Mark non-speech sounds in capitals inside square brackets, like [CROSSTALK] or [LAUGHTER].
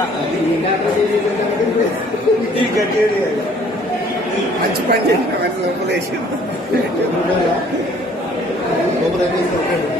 tak ada dia tiga dia dia macam panjang kat Malaysia [LAUGHS]